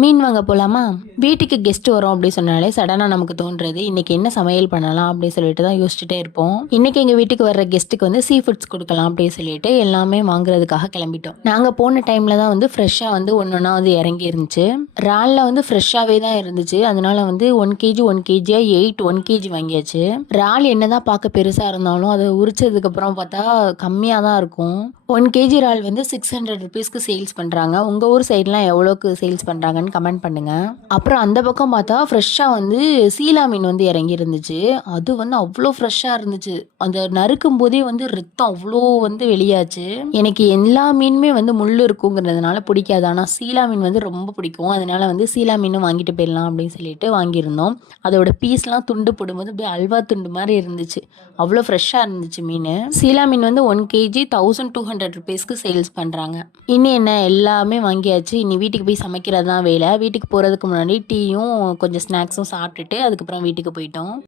மீன் வாங்க போலாமா? வீட்டுக்கு கெஸ்ட் வரோம் அப்படி சொன்னாலே சடனா நமக்கு தோன்றது இன்னைக்கு என்ன சமையல் பண்ணலாம் அப்படின்னு சொல்லிட்டு தான் யோசிச்சுட்டே இருப்போம். இன்னைக்கு எங்க வீட்டுக்கு வர்ற கெஸ்ட்டுக்கு வந்து சீ ஃபுட்ஸ் கொடுக்கலாம் அப்படின்னு சொல்லிட்டு எல்லாமே வாங்குறதுக்காக கிளம்பிட்டோம். நாங்க போன டைம்ல தான் வந்து ஃப்ரெஷ்ஷா வந்து ஒன்னொன்னா வந்து இறங்கி இருந்துச்சு. இறால்ல வந்து ஃப்ரெஷ்ஷாவே தான் இருந்துச்சு. அதனால வந்து 1 kg 1 kg 1 kg வாங்கியாச்சு. இறால் என்னதான் பார்க்க பெருசா இருந்தாலும் அதை உரிச்சதுக்கு அப்புறம் பார்த்தா கம்மியா தான் இருக்கும். 1 kg இறால் வந்து 600 ருபீஸ்க்கு சேல்ஸ் பண்றாங்க. உங்க ஊர் சைட்லாம் எவ்வளோக்கு சேல்ஸ் பண்றாங்கன்னு கமெண்ட் பண்ணுங்க. அப்புறம் அந்த பக்கம் பார்த்தா ஃப்ரெஷ்ஷா வந்து சீலா மீன் வந்து இறங்கி இருந்துச்சு. அது வந்து அவ்வளோ ஃப்ரெஷ்ஷா இருந்துச்சு. அந்த நறுக்கும் போதே வந்து ரத்தம் அவ்வளோ வந்து வெளியாச்சு. எனக்கு எல்லா மீனுமே வந்து முள்ளு இருக்குங்கிறதுனால பிடிக்காது. ஆனால் சீலா மீன் வந்து ரொம்ப பிடிக்கும். அதனால வந்து சீலா மீனும் வாங்கிட்டு போயிடலாம் அப்படின்னு சொல்லிட்டு வாங்கியிருந்தோம். அதோட பீஸ்லாம் துண்டு போடும்போது அப்படியே அல்வா துண்டு மாதிரி இருந்துச்சு. அவ்வளோ ஃப்ரெஷ்ஷாக இருந்துச்சு மீன். சீலா மீன் வந்து 1 kg 1200 ருபீஸ்க்கு சேல்ஸ் பண்ணுறாங்க. இனி என்ன எல்லாமே வாங்கியாச்சு. இனி வீட்டுக்கு போய் சமைக்கிறது தான் வேலை. வீட்டுக்கு போகிறதுக்கு முன்னாடி டீயும் கொஞ்சம் ஸ்நாக்ஸும் சாப்பிட்டுட்டு அதுக்கப்புறம் வீட்டுக்கு போயிட்டோம்.